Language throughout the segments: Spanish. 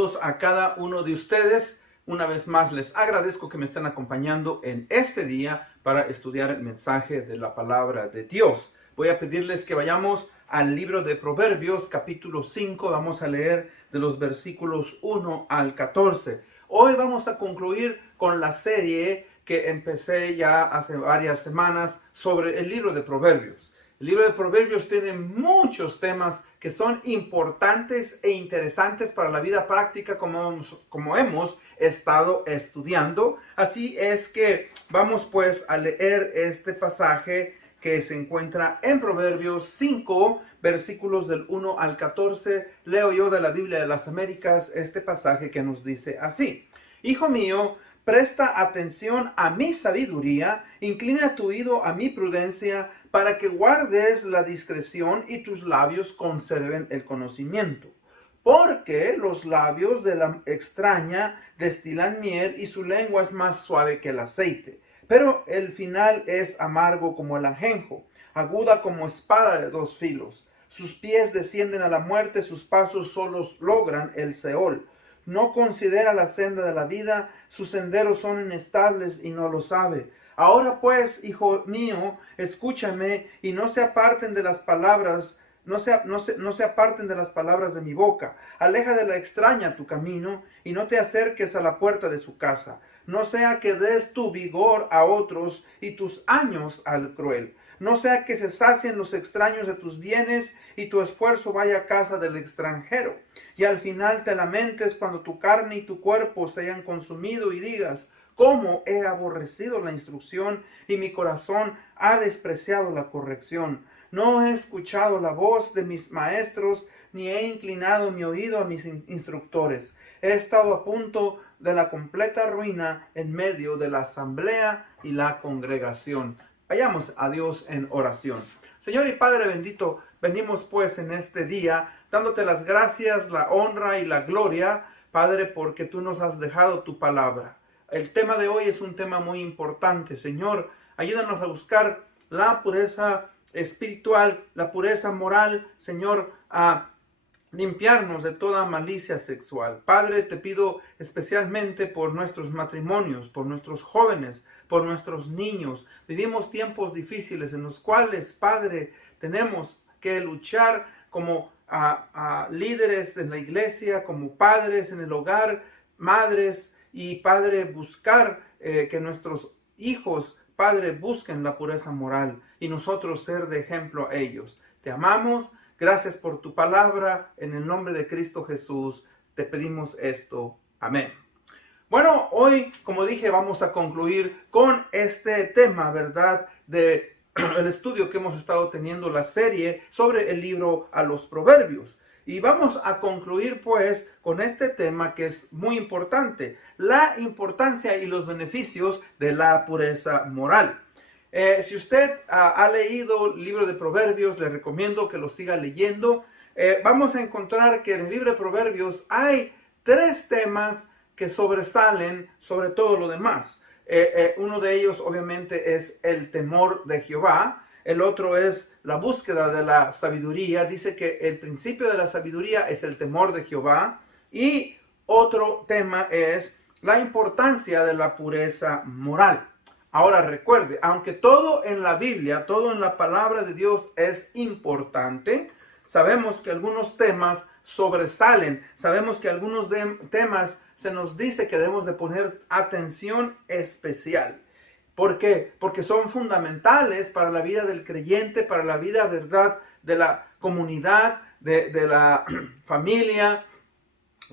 Saludos a cada uno de ustedes. Una vez más les agradezco que me estén acompañando en este día para estudiar el mensaje de la palabra de Dios. Voy a pedirles que vayamos al libro de Proverbios, capítulo 5. Vamos a leer de los versículos 1 al 14. Hoy vamos a concluir con la serie que empecé ya hace varias semanas sobre el libro de Proverbios. El libro de Proverbios tiene muchos temas que son importantes e interesantes para la vida práctica como hemos estado estudiando. Así es que vamos pues a leer este pasaje que se encuentra en Proverbios 5, versículos del 1 al 14. Leo yo de la Biblia de las Américas este pasaje que nos dice así: Hijo mío, presta atención a mi sabiduría, inclina tu oído a mi prudencia, para que guardes la discreción y tus labios conserven el conocimiento. Porque los labios de la extraña destilan miel y su lengua es más suave que el aceite. Pero el final es amargo como el ajenjo, aguda como espada de dos filos. Sus pies descienden a la muerte, sus pasos solos logran el Seol. No considera la senda de la vida, sus senderos son inestables y no lo sabe. Ahora pues, hijo mío, escúchame y no se aparten de las palabras, no se aparten de las palabras de mi boca. Aleja de la extraña tu camino y no te acerques a la puerta de su casa. No sea que des tu vigor a otros y tus años al cruel. No sea que se sacien los extraños de tus bienes y tu esfuerzo vaya a casa del extranjero. Y al final te lamentes cuando tu carne y tu cuerpo se hayan consumido y digas: cómo he aborrecido la instrucción y mi corazón ha despreciado la corrección. No he escuchado la voz de mis maestros, ni he inclinado mi oído a mis instructores. He estado a punto de la completa ruina en medio de la asamblea y la congregación. Vayamos a Dios en oración. Señor y Padre bendito, venimos pues en este día dándote las gracias, la honra y la gloria, Padre, porque tú nos has dejado tu palabra. El tema de hoy es un tema muy importante, Señor. Ayúdanos a buscar la pureza espiritual, la pureza moral, Señor, a limpiarnos de toda malicia sexual. Padre, te pido especialmente por nuestros matrimonios, por nuestros jóvenes, por nuestros niños. Vivimos tiempos difíciles en los cuales, Padre, tenemos que luchar como líderes en la iglesia, como padres en el hogar, madres, y Padre, buscar que nuestros hijos, Padre, busquen la pureza moral y nosotros ser de ejemplo a ellos. Te amamos. Gracias por tu palabra. En el nombre de Cristo Jesús te pedimos esto. Amén. Bueno, hoy, como dije, vamos a concluir con este tema, ¿verdad? De el estudio que hemos estado teniendo, la serie sobre el libro a los Proverbios. Y vamos a concluir pues con este tema que es muy importante: la importancia y los beneficios de la pureza moral. Si usted ha leído el libro de Proverbios, le recomiendo que lo siga leyendo. Vamos a encontrar que en el libro de Proverbios hay tres temas que sobresalen sobre todo lo demás. Uno de ellos obviamente es el temor de Jehová. El otro es la búsqueda de la sabiduría. Dice que el principio de la sabiduría es el temor de Jehová. Y otro tema es la importancia de la pureza moral. Ahora recuerde, aunque todo en la Biblia, todo en la palabra de Dios es importante, sabemos que algunos temas sobresalen. Sabemos que algunos temas se nos dice que debemos de poner atención especial. ¿Por qué? Porque son fundamentales para la vida del creyente, para la vida, ¿verdad?, de la comunidad, de la familia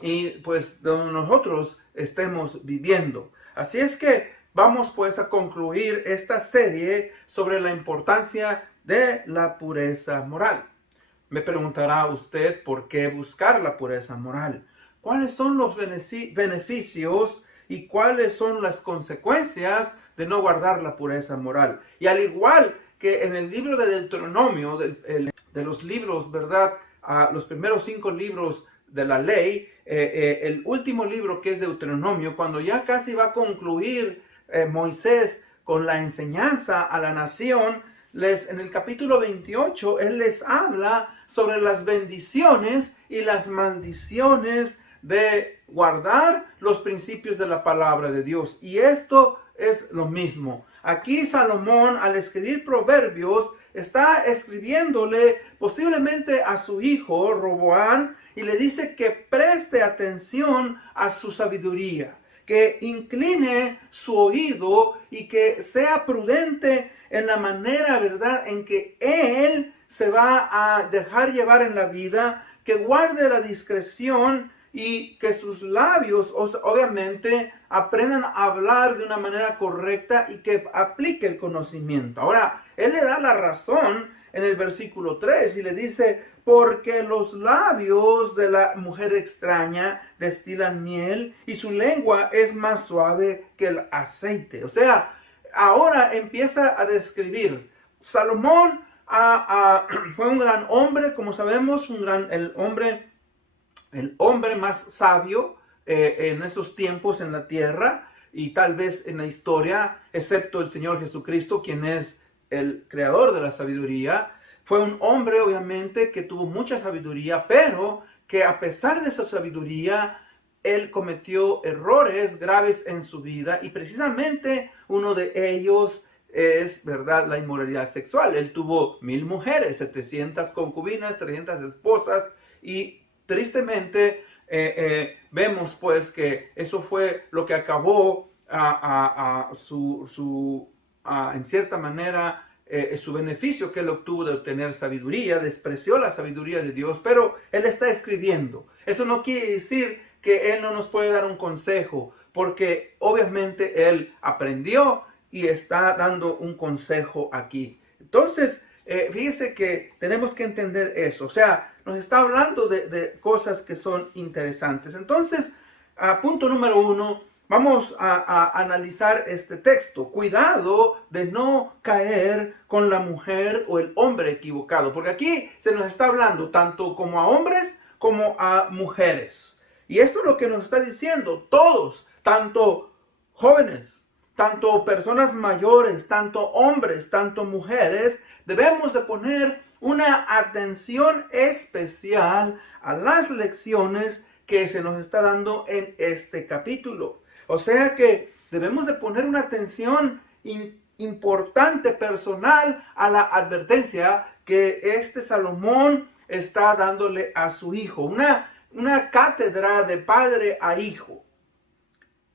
y pues donde nosotros estemos viviendo. Así es que vamos pues a concluir esta serie sobre la importancia de la pureza moral. Me preguntará usted por qué buscar la pureza moral. ¿Cuáles son los beneficios y cuáles son las consecuencias de no guardar la pureza moral? Y al igual que en el libro de Deuteronomio, de los libros, ¿verdad? Los primeros 5 libros de la ley, el último libro que es Deuteronomio, cuando ya casi va a concluir Moisés con la enseñanza a la nación, en el capítulo 28, él les habla sobre las bendiciones y las maldiciones de guardar los principios de la palabra de Dios. Y esto es lo mismo. Aquí Salomón, al escribir Proverbios, está escribiéndole posiblemente a su hijo Roboam, y le dice que preste atención a su sabiduría, que incline su oído y que sea prudente en la manera, ¿verdad?, en que él se va a dejar llevar en la vida, que guarde la discreción y que sus labios obviamente aprendan a hablar de una manera correcta y que aplique el conocimiento. Ahora, él le da la razón en el versículo 3 y le dice: porque los labios de la mujer extraña destilan miel y su lengua es más suave que el aceite. O sea, ahora empieza a describir. Salomón fue un gran hombre, como sabemos, el hombre más sabio en esos tiempos en la tierra y tal vez en la historia, excepto el Señor Jesucristo, quien es el creador de la sabiduría. Fue un hombre, obviamente, que tuvo mucha sabiduría, pero que a pesar de esa sabiduría, él cometió errores graves en su vida, y precisamente uno de ellos es, ¿verdad?, la inmoralidad sexual. Él tuvo 1000 mujeres, 700 concubinas, 300 esposas, y tristemente vemos pues que eso fue lo que acabó en cierta manera su beneficio que él obtuvo de obtener sabiduría. Despreció la sabiduría de Dios, pero él está escribiendo. Eso no quiere decir que él no nos puede dar un consejo, porque obviamente él aprendió y está dando un consejo aquí. Entonces, fíjese que tenemos que entender eso. O sea, nos está hablando de cosas que son interesantes. Entonces, punto número 1, vamos a analizar este texto. Cuidado de no caer con la mujer o el hombre equivocado, porque aquí se nos está hablando tanto como a hombres como a mujeres. Y esto es lo que nos está diciendo todos, tanto jóvenes, tanto personas mayores, tanto hombres, tanto mujeres. Debemos de poner una atención especial a las lecciones que se nos está dando en este capítulo. O sea que debemos de poner una atención importante, personal, a la advertencia que este Salomón está dándole a su hijo. Una cátedra de padre a hijo.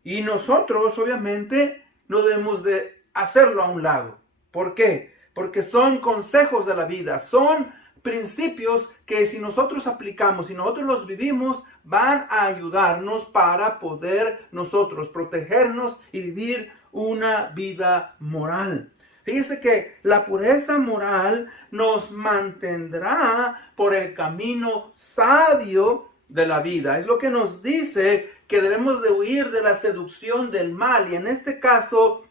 Y nosotros, obviamente, no debemos de hacerlo a un lado. ¿Por qué? Porque son consejos de la vida, son principios que si nosotros aplicamos, si nosotros los vivimos, van a ayudarnos para poder nosotros protegernos y vivir una vida moral. Fíjese que la pureza moral nos mantendrá por el camino sabio de la vida. Es lo que nos dice que debemos de huir de la seducción del mal, y en este caso,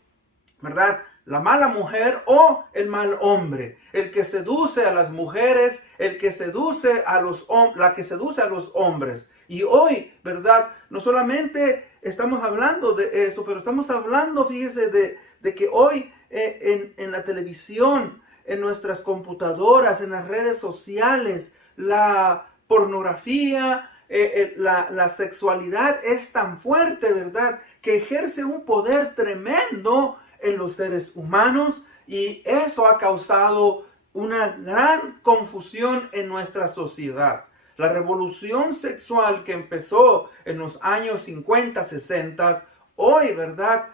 ¿verdad?, la mala mujer o el mal hombre, el que seduce a las mujeres, el que seduce a la que seduce a los hombres. Y hoy, ¿verdad?, no solamente estamos hablando de eso, pero estamos hablando, fíjese, de que hoy en la televisión, en nuestras computadoras, en las redes sociales, la pornografía, la sexualidad es tan fuerte, ¿verdad?, que ejerce un poder tremendo en los seres humanos, y eso ha causado una gran confusión en nuestra sociedad. La revolución sexual que empezó en los años 50, 60, hoy, ¿verdad?,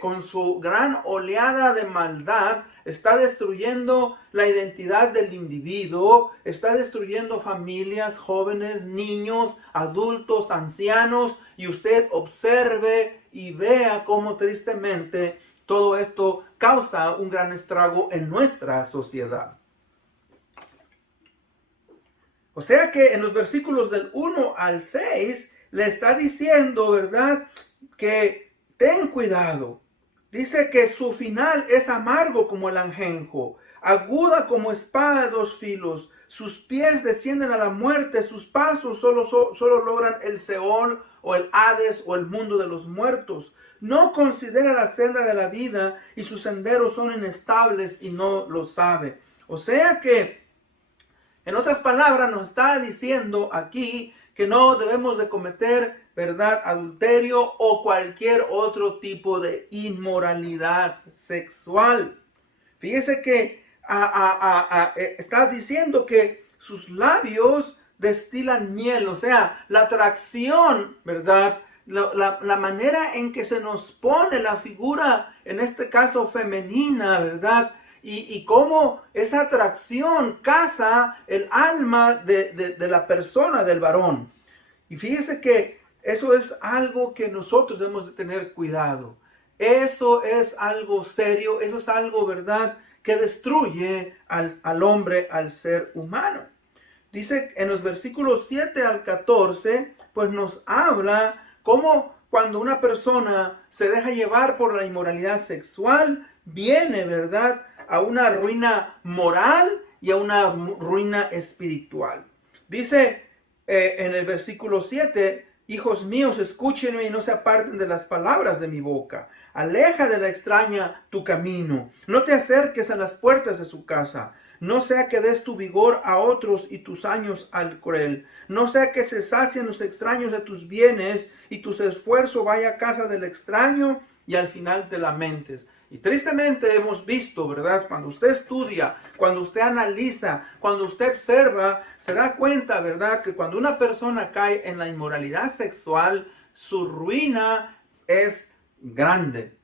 con su gran oleada de maldad, está destruyendo la identidad del individuo, está destruyendo familias, jóvenes, niños, adultos, ancianos, y usted observe y vea cómo tristemente todo esto causa un gran estrago en nuestra sociedad. O sea que en los versículos del 1 al 6 le está diciendo, ¿verdad?, que ten cuidado. Dice que su final es amargo como el ajenjo, aguda como espada de 2 filos. Sus pies descienden a la muerte, sus pasos solo logran el Seol o el Hades o el mundo de los muertos. No considera la senda de la vida y sus senderos son inestables y no lo sabe. O sea que, en otras palabras, nos está diciendo aquí que no debemos de cometer, ¿verdad?, adulterio o cualquier otro tipo de inmoralidad sexual. Fíjese que está diciendo que sus labios destilan miel, o sea, la atracción, ¿verdad? La manera en que se nos pone la figura, en este caso femenina, ¿verdad? Y cómo esa atracción casa el alma de la persona, del varón. Y fíjese que eso es algo que nosotros debemos de tener cuidado. Eso es algo serio, eso es algo, ¿verdad?, que destruye al hombre, al ser humano. Dice en los versículos 7 al 14, pues nos habla cómo cuando una persona se deja llevar por la inmoralidad sexual, viene, ¿verdad?, a una ruina moral y a una ruina espiritual. Dice en el versículo 7, hijos míos, escúchenme y no se aparten de las palabras de mi boca. Aleja de la extraña tu camino. No te acerques a las puertas de su casa. No sea que des tu vigor a otros y tus años al cruel. No sea que se sacien los extraños de tus bienes y tu esfuerzo vaya a casa del extraño y al final te lamentes. Y tristemente hemos visto, ¿verdad? Cuando usted estudia, cuando usted analiza, cuando usted observa, se da cuenta, ¿verdad?, que cuando una persona cae en la inmoralidad sexual, su ruina es grande.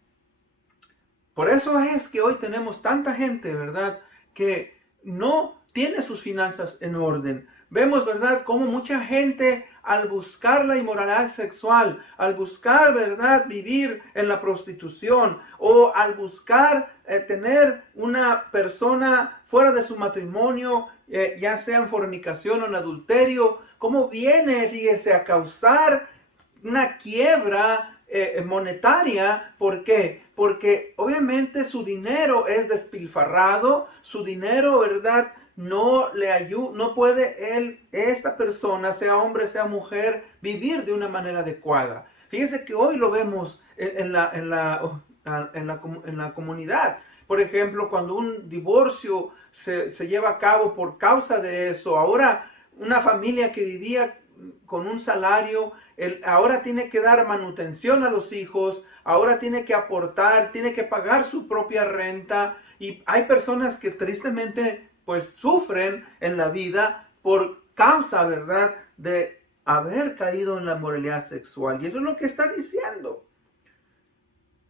Por eso es que hoy tenemos tanta gente, ¿verdad?, que no tiene sus finanzas en orden. Vemos, ¿verdad?, cómo mucha gente al buscar la inmoralidad sexual, al buscar, ¿verdad?, vivir en la prostitución o al buscar tener una persona fuera de su matrimonio, ya sea en fornicación o en adulterio, cómo viene, fíjese, a causar una quiebra monetaria. ¿Por qué? Porque obviamente su dinero es despilfarrado, su dinero, ¿verdad?, no le ayuda, no puede esta persona, sea hombre, sea mujer, vivir de una manera adecuada. Fíjese que hoy lo vemos en la comunidad. Por ejemplo, cuando un divorcio se lleva a cabo por causa de eso, ahora una familia que vivía con un salario, ahora tiene que dar manutención a los hijos, ahora tiene que aportar, tiene que pagar su propia renta, y hay personas que tristemente pues sufren en la vida por causa, ¿verdad?, de haber caído en la moralidad sexual. Y eso es lo que está diciendo.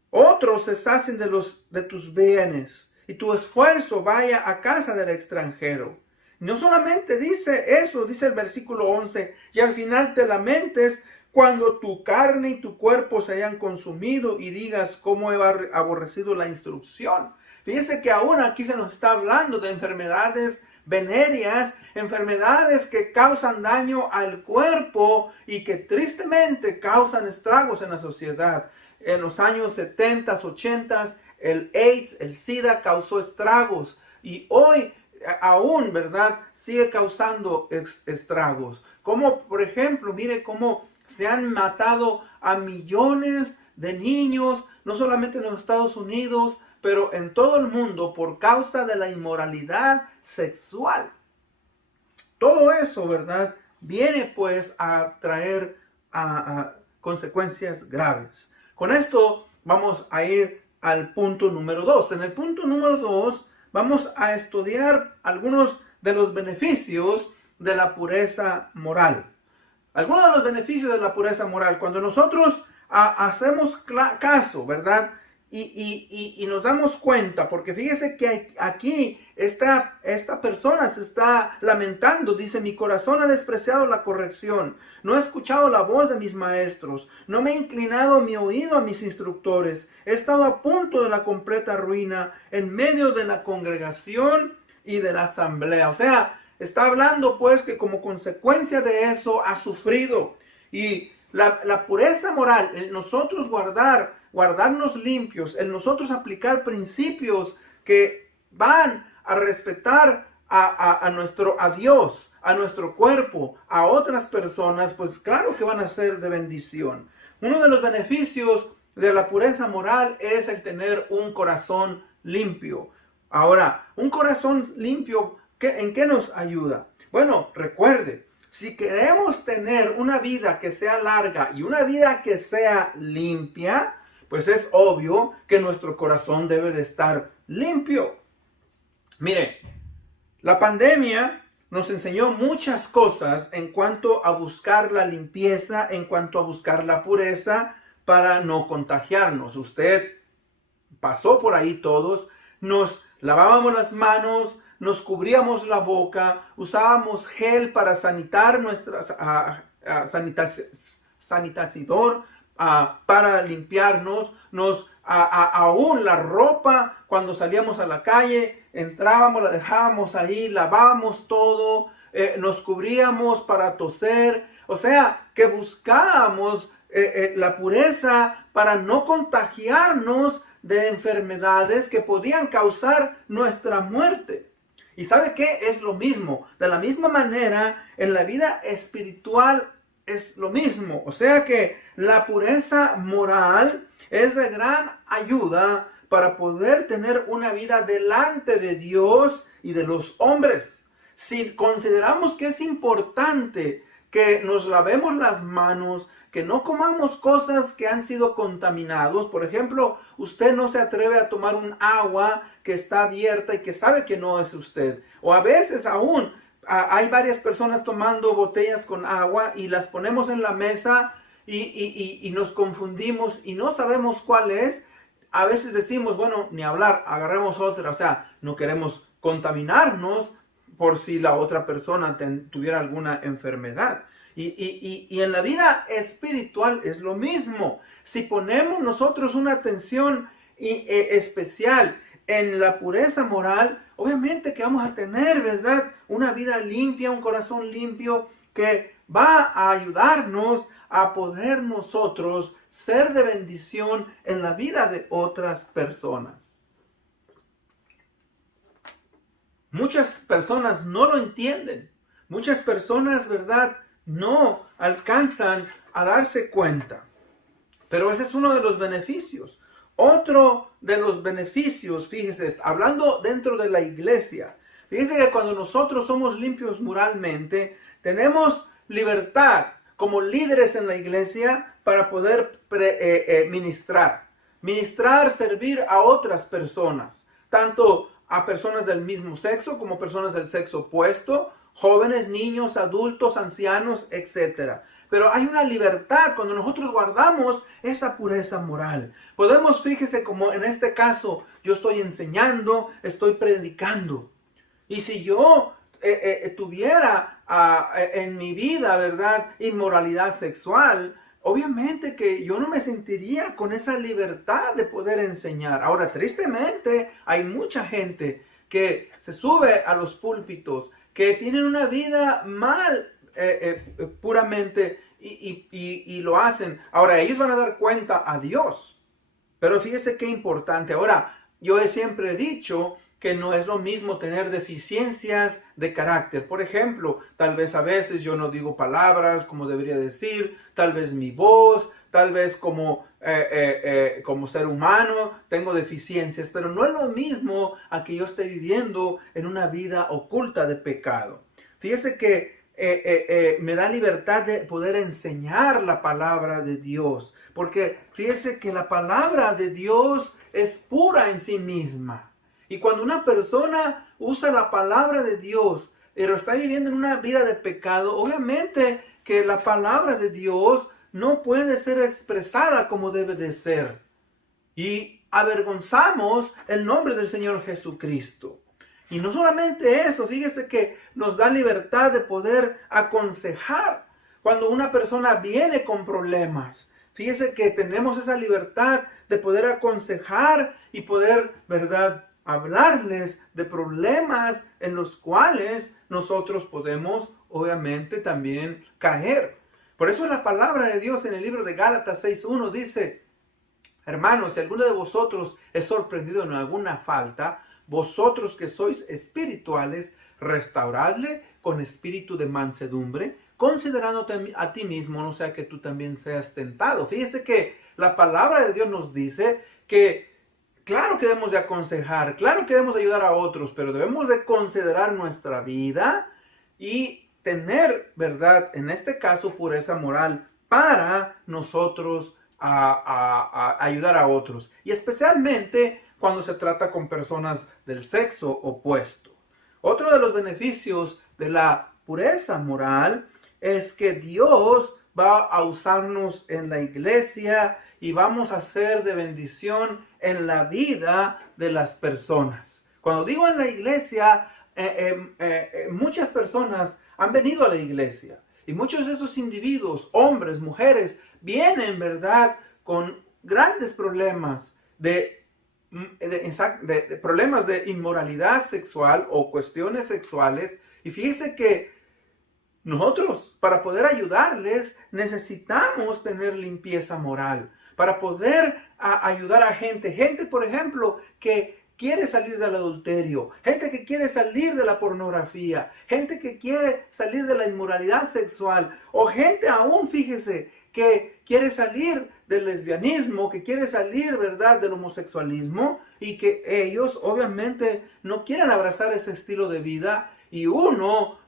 Otros se sacien de tus bienes y tu esfuerzo vaya a casa del extranjero. No solamente dice eso, dice el versículo 11, y al final te lamentes cuando tu carne y tu cuerpo se hayan consumido y digas cómo he aborrecido la instrucción. Fíjense que aún aquí se nos está hablando de enfermedades venéreas, enfermedades que causan daño al cuerpo y que tristemente causan estragos en la sociedad. En los años 70, 80, el AIDS, el SIDA causó estragos y hoy aún, ¿verdad?, sigue causando estragos. Como por ejemplo, mire cómo se han matado a millones de niños, no solamente en los Estados Unidos, pero en todo el mundo por causa de la inmoralidad sexual. Todo eso, ¿verdad?, viene pues a traer a consecuencias graves. Con esto vamos a ir al punto número 2. En el punto número 2 vamos a estudiar algunos de los beneficios de la pureza moral. Algunos de los beneficios de la pureza moral. Cuando nosotros hacemos caso, ¿verdad?, y nos damos cuenta, porque fíjese que aquí esta persona se está lamentando, dice, mi corazón ha despreciado la corrección, no he escuchado la voz de mis maestros, no me he inclinado mi oído a mis instructores, he estado a punto de la completa ruina en medio de la congregación y de la asamblea. O sea, está hablando pues que como consecuencia de eso ha sufrido. Y la pureza moral, el nosotros guardarnos limpios, el nosotros aplicar principios que van a respetar a Dios, a nuestro cuerpo, a otras personas, pues claro que van a ser de bendición. Uno de los beneficios de la pureza moral es el tener un corazón limpio. Ahora, un corazón limpio, ¿en qué nos ayuda? Bueno, recuerde, Si queremos tener una vida que sea larga y una vida que sea limpia, pues es obvio que nuestro corazón debe de estar limpio. Mire, la pandemia nos enseñó muchas cosas en cuanto a buscar la limpieza, en cuanto a buscar la pureza para no contagiarnos. Usted pasó por ahí todos, nos lavábamos las manos, nos cubríamos la boca, usábamos gel para sanitar sanitizador para limpiarnos, aún la ropa cuando salíamos a la calle, entrábamos, la dejábamos ahí, lavábamos todo, nos cubríamos para toser, o sea, que buscábamos la pureza para no contagiarnos de enfermedades que podían causar nuestra muerte. ¿Y sabe qué? Es lo mismo. De la misma manera, en la vida espiritual es lo mismo. O sea que la pureza moral es de gran ayuda para poder tener una vida delante de Dios y de los hombres. Si consideramos que es importante que nos lavemos las manos, que no comamos cosas que han sido contaminados. Por ejemplo, usted no se atreve a tomar un agua que está abierta y que sabe que no es usted. O a veces aún hay varias personas tomando botellas con agua y las ponemos en la mesa y nos confundimos y no sabemos cuál es. A veces decimos, bueno, ni hablar, agarremos otra. O sea, no queremos contaminarnos por si la otra persona tuviera alguna enfermedad. Y en la vida espiritual es lo mismo. Si ponemos nosotros una atención especial en la pureza moral, obviamente que vamos a tener, ¿verdad? Una vida limpia, un corazón limpio que va a ayudarnos a poder nosotros ser de bendición en la vida de otras personas. Muchas personas no lo entienden. Muchas personas, ¿verdad?, no alcanzan a darse cuenta. Pero ese es uno de los beneficios. Otro de los beneficios, fíjese, hablando dentro de la iglesia, fíjese que cuando nosotros somos limpios moralmente, tenemos libertad como líderes en la iglesia para poder ministrar, servir a otras personas, tanto a personas del mismo sexo como personas del sexo opuesto, jóvenes, niños, adultos, ancianos, etc. Pero hay una libertad cuando nosotros guardamos esa pureza moral. Podemos, fíjese, como en este caso, yo estoy enseñando, estoy predicando. Y si yo tuviera en mi vida, ¿verdad?, inmoralidad sexual, obviamente que yo no me sentiría con esa libertad de poder enseñar. Ahora, tristemente, hay mucha gente que se sube a los púlpitos, que tienen una vida mal puramente y lo hacen. Ahora, ellos van a dar cuenta a Dios. Pero fíjese qué importante. Ahora, yo siempre he dicho que no es lo mismo tener deficiencias de carácter. Por ejemplo, tal vez a veces yo no digo palabras como debería decir, tal vez mi voz, tal vez como ser humano tengo deficiencias, pero no es lo mismo a que yo esté viviendo en una vida oculta de pecado. Fíjese que me da libertad de poder enseñar la palabra de Dios, porque fíjese que la palabra de Dios es pura en sí misma. Y cuando una persona usa la palabra de Dios, pero está viviendo en una vida de pecado, obviamente que la palabra de Dios no puede ser expresada como debe de ser. Y avergonzamos el nombre del Señor Jesucristo. Y no solamente eso, fíjese que nos da libertad de poder aconsejar cuando una persona viene con problemas. Fíjese que tenemos esa libertad de poder aconsejar y poder, ¿verdad?, hablarles de problemas en los cuales nosotros podemos, obviamente, también caer. Por eso la palabra de Dios en el libro de Gálatas 6:1 dice: hermanos, si alguno de vosotros es sorprendido en alguna falta, vosotros que sois espirituales, restauradle con espíritu de mansedumbre, considerándote a ti mismo, no sea que tú también seas tentado. Fíjese que la palabra de Dios nos dice que claro que debemos de aconsejar, claro que debemos de ayudar a otros, pero debemos de considerar nuestra vida y tener, ¿verdad? En este caso, pureza moral para nosotros a ayudar a otros. Y especialmente cuando se trata con personas del sexo opuesto. Otro de los beneficios de la pureza moral es que Dios va a usarnos en la iglesia y vamos a ser de bendición en la vida de las personas. Cuando digo en la iglesia, muchas personas han venido a la iglesia y muchos de esos individuos, hombres, mujeres, vienen, ¿verdad?, con grandes problemas de problemas de inmoralidad sexual o cuestiones sexuales. Y fíjese que nosotros, para poder ayudarles, necesitamos tener limpieza moral. Para poder ayudar a gente, por ejemplo, que quiere salir del adulterio, gente que quiere salir de la pornografía, gente que quiere salir de la inmoralidad sexual, o gente aún, fíjese, que quiere salir del lesbianismo, que quiere salir, ¿verdad?, del homosexualismo, y que ellos obviamente no quieren abrazar ese estilo de vida, y uno,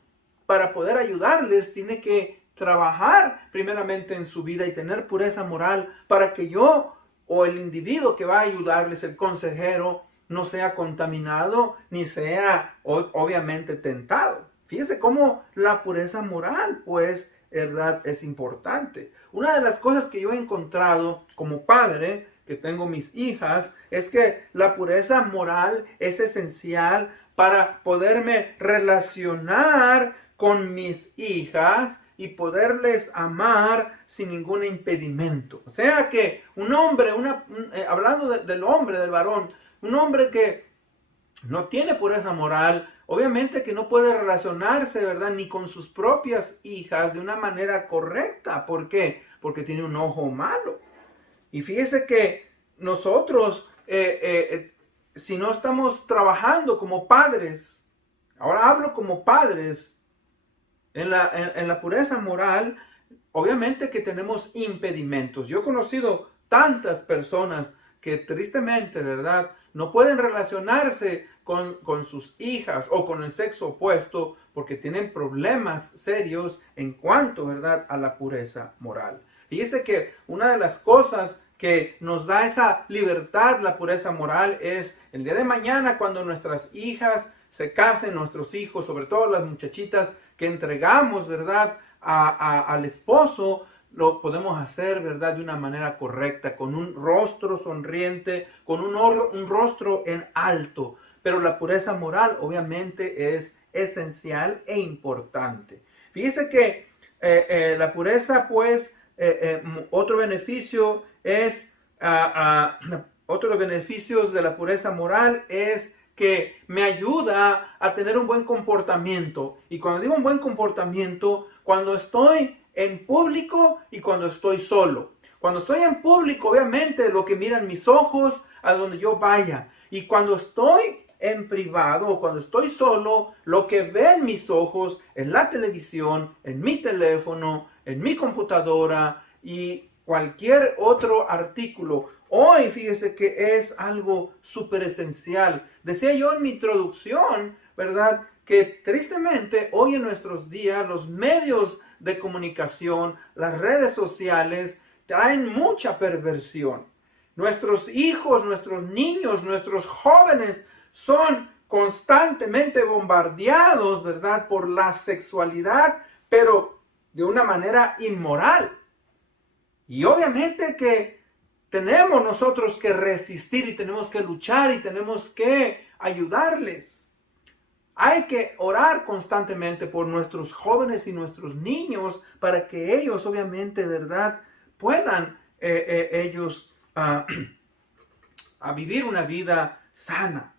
para poder ayudarles, tiene que trabajar primeramente en su vida y tener pureza moral para que yo o el individuo que va a ayudarles, el consejero, no sea contaminado ni sea obviamente tentado. Fíjense cómo la pureza moral, pues, verdad, es importante. Una de las cosas que yo he encontrado como padre, que tengo mis hijas, es que la pureza moral es esencial para poderme relacionar con mis hijas y poderles amar sin ningún impedimento. O sea que un hombre, hablando del hombre, del varón, un hombre que no tiene pureza moral, obviamente que no puede relacionarse, ¿verdad?, ni con sus propias hijas de una manera correcta. ¿Por qué? Porque tiene un ojo malo. Y fíjese que nosotros, si no estamos trabajando como padres, ahora hablo como padres, en la pureza moral, obviamente que tenemos impedimentos. Yo he conocido tantas personas que tristemente, ¿verdad?, no pueden relacionarse con sus hijas o con el sexo opuesto porque tienen problemas serios en cuanto, ¿verdad?, a la pureza moral. Fíjese que una de las cosas que nos da esa libertad, la pureza moral, es el día de mañana cuando nuestras hijas se casen, nuestros hijos, sobre todo las muchachitas que entregamos, ¿verdad?, al esposo, lo podemos hacer, ¿verdad?, de una manera correcta, con un rostro sonriente, con un rostro en alto. Pero la pureza moral obviamente es esencial e importante. Fíjese que la pureza, pues, otro beneficio es, otro de los beneficios de la pureza moral es que me ayuda a tener un buen comportamiento. Y cuando digo un buen comportamiento, cuando estoy en público y cuando estoy solo. Cuando estoy en público, obviamente, lo que miran mis ojos a donde yo vaya. Y cuando estoy en privado o cuando estoy solo, lo que ven mis ojos en la televisión, en mi teléfono, en mi computadora y cualquier otro artículo. Hoy, fíjese que es algo súper esencial. Decía yo en mi introducción, ¿verdad?, que tristemente hoy en nuestros días los medios de comunicación, las redes sociales, traen mucha perversión. Nuestros hijos, nuestros niños, nuestros jóvenes son constantemente bombardeados, ¿verdad?, por la sexualidad, pero de una manera inmoral. Y obviamente que tenemos nosotros que resistir y tenemos que luchar y tenemos que ayudarles. Hay que orar constantemente por nuestros jóvenes y nuestros niños para que ellos, obviamente, ¿verdad?, puedan ellos a vivir una vida sana.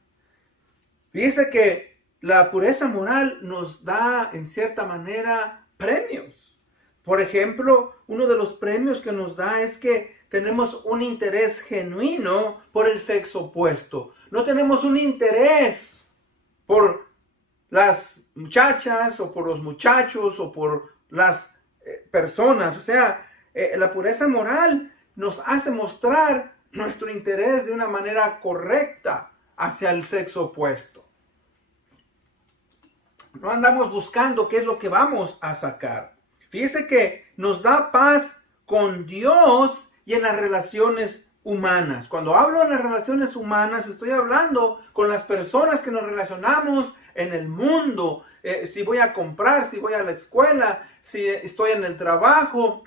Fíjese que la pureza moral nos da, en cierta manera, premios. Por ejemplo, uno de los premios que nos da es que tenemos un interés genuino por el sexo opuesto. No tenemos un interés por las muchachas o por los muchachos o por las personas. O sea, la pureza moral nos hace mostrar nuestro interés de una manera correcta hacia el sexo opuesto. No andamos buscando qué es lo que vamos a sacar. Fíjese que nos da paz con Dios y en las relaciones humanas. Cuando hablo en las relaciones humanas, estoy hablando con las personas que nos relacionamos en el mundo. Si voy a comprar, si voy a la escuela, si estoy en el trabajo,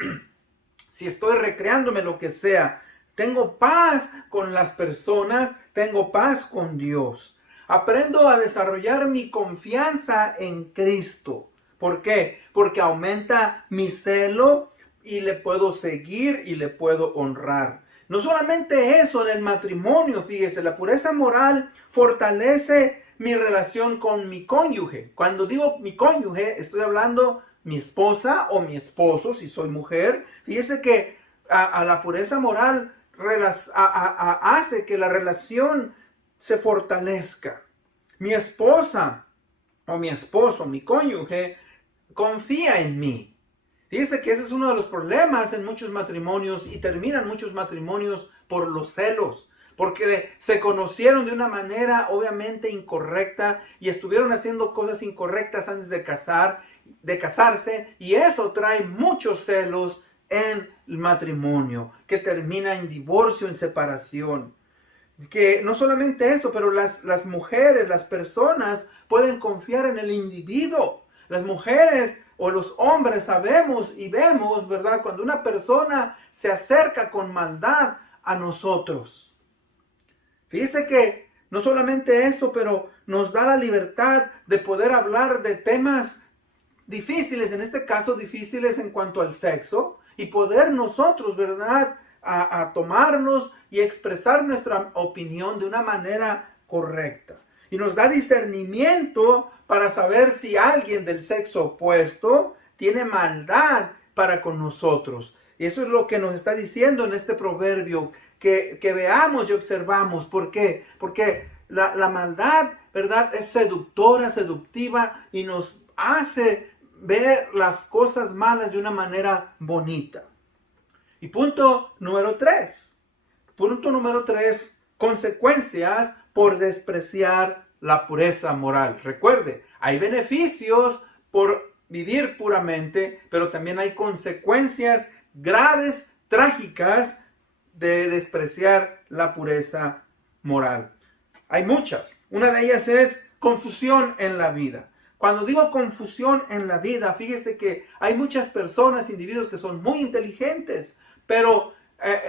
si estoy recreándome, lo que sea. Tengo paz con las personas, tengo paz con Dios. Aprendo a desarrollar mi confianza en Cristo. ¿Por qué? Porque aumenta mi celo y le puedo seguir y le puedo honrar. No solamente eso, en el matrimonio, fíjese, la pureza moral fortalece mi relación con mi cónyuge. Cuando digo mi cónyuge, estoy hablando mi esposa o mi esposo, si soy mujer. Fíjese que a la pureza moral hace que la relación se fortalezca. Mi esposa o mi esposo, mi cónyuge, confía en mí. Fíjese que ese es uno de los problemas en muchos matrimonios y terminan muchos matrimonios por los celos, porque se conocieron de una manera obviamente incorrecta y estuvieron haciendo cosas incorrectas antes de casarse, y eso trae muchos celos en el matrimonio, que termina en divorcio, en separación. Que no solamente eso, pero las mujeres, las personas pueden confiar en el individuo. Las mujeres o los hombres sabemos y vemos, ¿verdad? Cuando una persona se acerca con maldad a nosotros. Fíjese que no solamente eso, pero nos da la libertad de poder hablar de temas difíciles, en este caso difíciles en cuanto al sexo, y poder nosotros, ¿verdad?, a tomarnos y expresar nuestra opinión de una manera correcta. Y nos da discernimiento para saber si alguien del sexo opuesto tiene maldad para con nosotros. Y eso es lo que nos está diciendo en este proverbio, que veamos y observamos. ¿Por qué? Porque la maldad, ¿verdad?, es seductora, seductiva, y nos hace ver las cosas malas de una manera bonita. Y punto número 3. Punto número 3. Consecuencias por despreciar la pureza moral. Recuerde, hay beneficios por vivir puramente, pero también hay consecuencias graves, trágicas, de despreciar la pureza moral. Hay muchas. Una de ellas es confusión en la vida. Cuando digo confusión en la vida, fíjese que hay muchas personas, individuos que son muy inteligentes, pero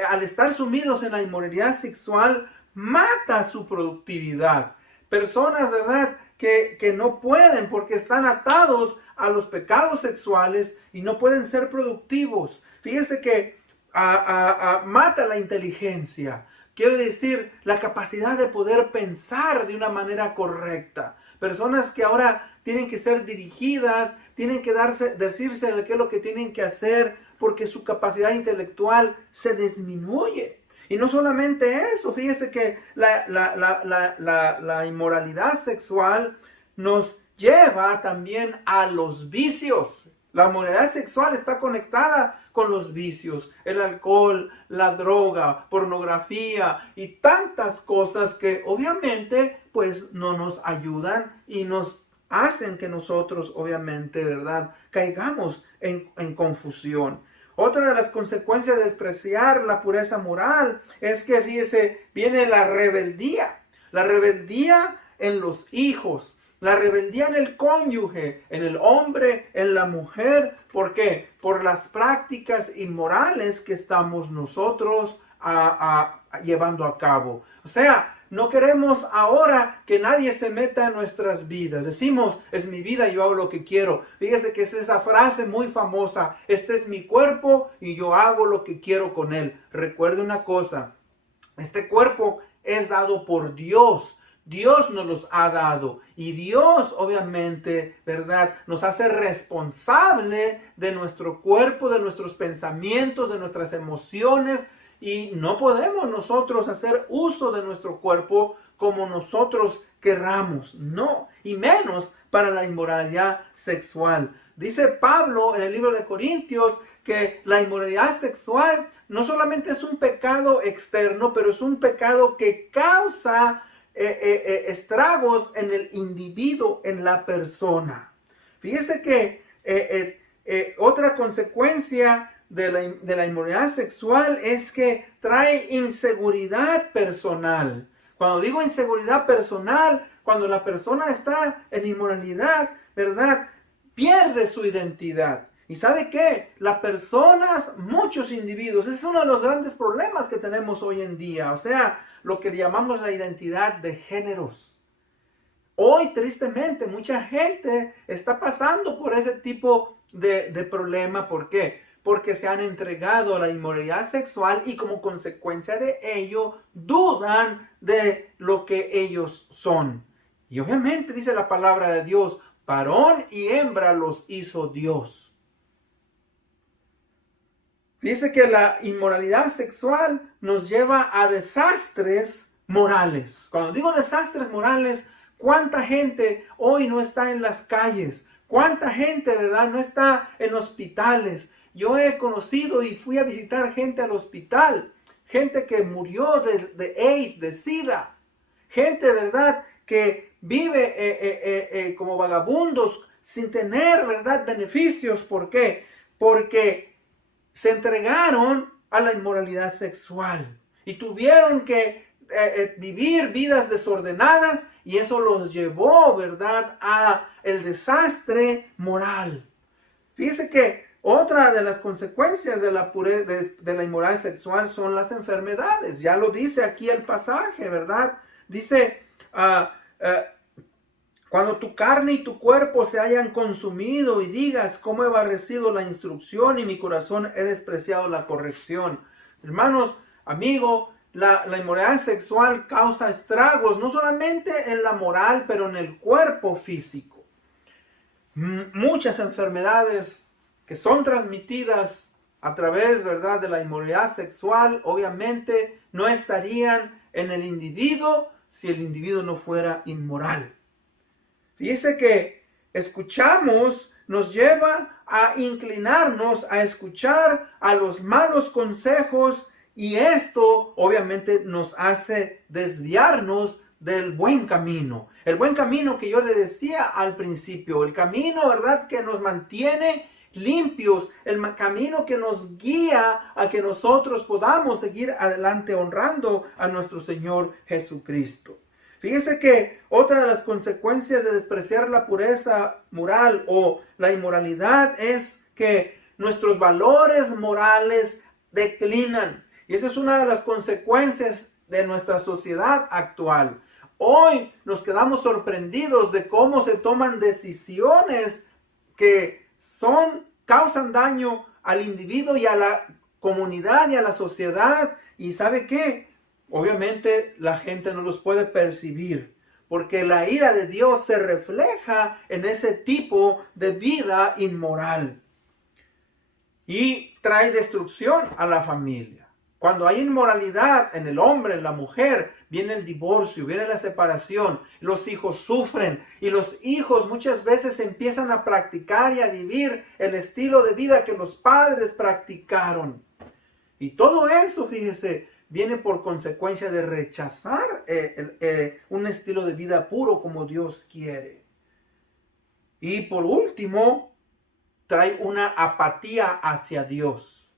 al estar sumidos en la inmoralidad sexual, mata su productividad. Personas, ¿verdad?, que no pueden porque están atados a los pecados sexuales y no pueden ser productivos. Fíjese que mata la inteligencia. Quiere decir, la capacidad de poder pensar de una manera correcta. Personas que ahora tienen que ser dirigidas, tienen que decirse qué es lo que tienen que hacer, porque su capacidad intelectual se disminuye. Y no solamente eso, fíjese que la inmoralidad sexual nos lleva también a los vicios. La moralidad sexual está conectada con los vicios, el alcohol, la droga, pornografía y tantas cosas que obviamente pues no nos ayudan y nos hacen que nosotros obviamente, ¿verdad?, caigamos en confusión. Otra de las consecuencias de despreciar la pureza moral es que, fíjese, viene la rebeldía. La rebeldía en los hijos. La rebeldía en el cónyuge, en el hombre, en la mujer. ¿Por qué? Por las prácticas inmorales que estamos nosotros llevando a cabo. O sea, no queremos ahora que nadie se meta en nuestras vidas. Decimos, es mi vida, yo hago lo que quiero. Fíjese que es esa frase muy famosa, este es mi cuerpo y yo hago lo que quiero con él. Recuerde una cosa, este cuerpo es dado por Dios. Dios nos los ha dado y Dios obviamente, ¿verdad?, nos hace responsable de nuestro cuerpo, de nuestros pensamientos, de nuestras emociones. Y no podemos nosotros hacer uso de nuestro cuerpo como nosotros querramos, no, y menos para la inmoralidad sexual. Dice Pablo en el libro de Corintios que la inmoralidad sexual no solamente es un pecado externo, pero es un pecado que causa estragos en el individuo, en la persona. Fíjese que otra consecuencia de la inmoralidad sexual es que trae inseguridad personal. Cuando digo inseguridad personal, cuando la persona está en inmoralidad, ¿verdad? Pierde su identidad. ¿Y sabe qué? Las personas, muchos individuos, ese es uno de los grandes problemas que tenemos hoy en día. O sea, lo que llamamos la identidad de géneros. Hoy, tristemente, mucha gente está pasando por ese tipo de problema. ¿Por qué? Porque se han entregado a la inmoralidad sexual y como consecuencia de ello dudan de lo que ellos son. Y obviamente dice la palabra de Dios, varón y hembra los hizo Dios. Fíjese que la inmoralidad sexual nos lleva a desastres morales. Cuando digo desastres morales, ¿cuánta gente hoy no está en las calles? ¿Cuánta gente, verdad, no está en hospitales? Yo he conocido y fui a visitar gente al hospital, gente que murió de AIDS, de SIDA, gente, verdad, que vive como vagabundos sin tener, verdad, beneficios. ¿Por qué? Porque se entregaron a la inmoralidad sexual y tuvieron que vivir vidas desordenadas y eso los llevó, ¿verdad?, a el desastre moral. Fíjese que otra de las consecuencias de la inmoralidad sexual son las enfermedades. Ya lo dice aquí el pasaje, ¿verdad? Dice, cuando tu carne y tu cuerpo se hayan consumido y digas, ¿cómo he aborrecido la instrucción y mi corazón he despreciado la corrección? Hermanos, amigos, la inmoralidad sexual causa estragos, no solamente en la moral, pero en el cuerpo físico. Muchas enfermedades que son transmitidas a través, ¿verdad?, de la inmoralidad sexual, obviamente no estarían en el individuo si el individuo no fuera inmoral. Fíjese que escuchamos, nos lleva a inclinarnos a escuchar a los malos consejos y esto obviamente nos hace desviarnos del buen camino. El buen camino que yo le decía al principio, el camino, ¿verdad?, que nos mantiene limpios, el camino que nos guía a que nosotros podamos seguir adelante honrando a nuestro Señor Jesucristo. Fíjese que otra de las consecuencias de despreciar la pureza moral o la inmoralidad es que nuestros valores morales declinan. Y esa es una de las consecuencias de nuestra sociedad actual. Hoy nos quedamos sorprendidos de cómo se toman decisiones que causan daño al individuo y a la comunidad y a la sociedad. ¿Y sabe qué? Obviamente la gente no los puede percibir porque la ira de Dios se refleja en ese tipo de vida inmoral y trae destrucción a la familia. Cuando hay inmoralidad en el hombre, en la mujer, viene el divorcio, viene la separación, los hijos sufren y los hijos muchas veces empiezan a practicar y a vivir el estilo de vida que los padres practicaron. Y todo eso, fíjese, viene por consecuencia de rechazar un estilo de vida puro como Dios quiere. Y por último, trae una apatía hacia Dios.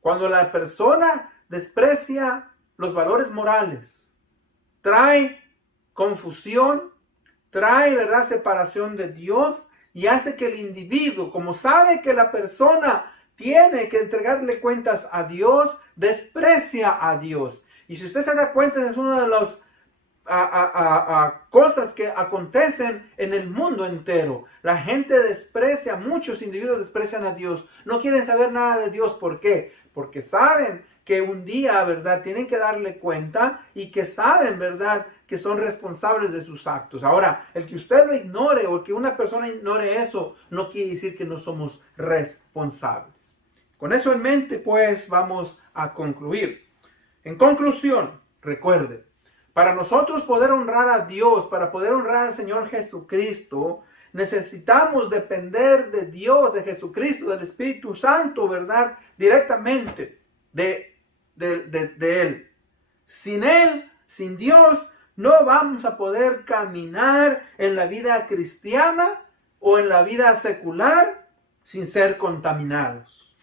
Cuando la persona desprecia los valores morales, trae confusión, trae, ¿verdad?, separación de Dios y hace que el individuo, como sabe que la persona tiene que entregarle cuentas a Dios, desprecia a Dios. Y si usted se da cuenta, es una de las cosas que acontecen en el mundo entero. La gente desprecia, muchos individuos desprecian a Dios. No quieren saber nada de Dios. ¿Por qué? Porque saben que un día, ¿verdad?, tienen que darle cuenta y que saben, ¿verdad?, que son responsables de sus actos. Ahora, el que usted lo ignore o que una persona ignore eso, no quiere decir que no somos responsables. Con eso en mente, pues, vamos a concluir. En conclusión, recuerde, para nosotros poder honrar a Dios, para poder honrar al Señor Jesucristo, necesitamos depender de Dios, de Jesucristo, del Espíritu Santo, ¿verdad?, directamente de Él. Sin Él, sin Dios, no vamos a poder caminar en la vida cristiana o en la vida secular sin ser contaminados.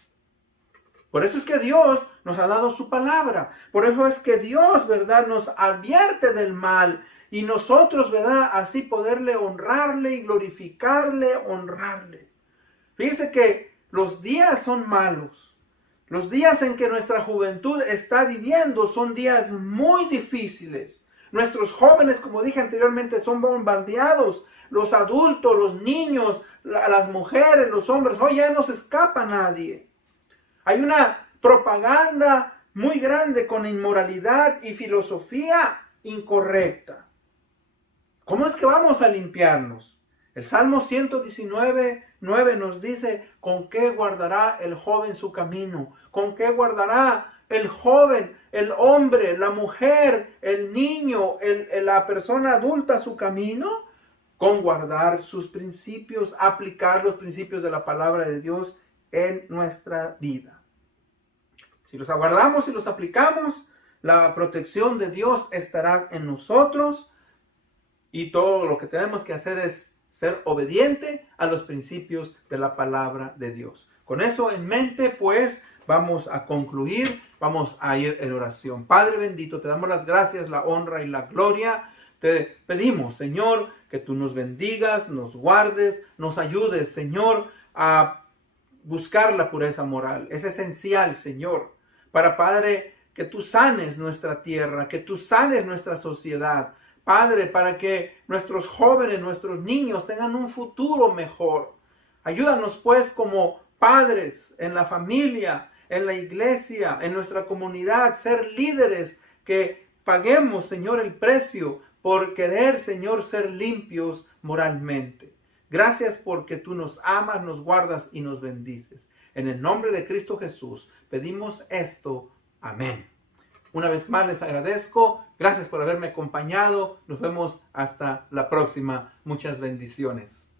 Por eso es que Dios nos ha dado su palabra. Por eso es que Dios, ¿verdad?, nos advierte del mal. Y nosotros, ¿verdad?, así poderle honrarle y glorificarle, honrarle. Fíjese que los días son malos. Los días en que nuestra juventud está viviendo son días muy difíciles. Nuestros jóvenes, como dije anteriormente, son bombardeados. Los adultos, los niños, las mujeres, los hombres, hoy ya no se escapa nadie. Hay una propaganda muy grande con inmoralidad y filosofía incorrecta. ¿Cómo es que vamos a limpiarnos? El Salmo 119:9 nos dice, ¿con qué guardará el joven su camino? ¿Con qué guardará el joven, el hombre, la mujer, el niño, la persona adulta su camino? Con guardar sus principios, aplicar los principios de la palabra de Dios en nuestra vida. Si los aguardamos y los aplicamos, la protección de Dios estará en nosotros y todo lo que tenemos que hacer es ser obediente a los principios de la palabra de Dios. Con eso en mente, pues, vamos a concluir, vamos a ir en oración. Padre bendito, te damos las gracias, la honra y la gloria. Te pedimos, Señor, que tú nos bendigas, nos guardes, nos ayudes, Señor, a buscar la pureza moral. Es esencial, Señor, para, Padre, que tú sanes nuestra tierra, que tú sanes nuestra sociedad. Padre, para que nuestros jóvenes, nuestros niños tengan un futuro mejor. Ayúdanos, pues, como padres en la familia, en la iglesia, en nuestra comunidad, ser líderes que paguemos, Señor, el precio por querer, Señor, ser limpios moralmente. Gracias porque tú nos amas, nos guardas y nos bendices. En el nombre de Cristo Jesús pedimos esto. Amén. Una vez más les agradezco. Gracias por haberme acompañado. Nos vemos hasta la próxima. Muchas bendiciones.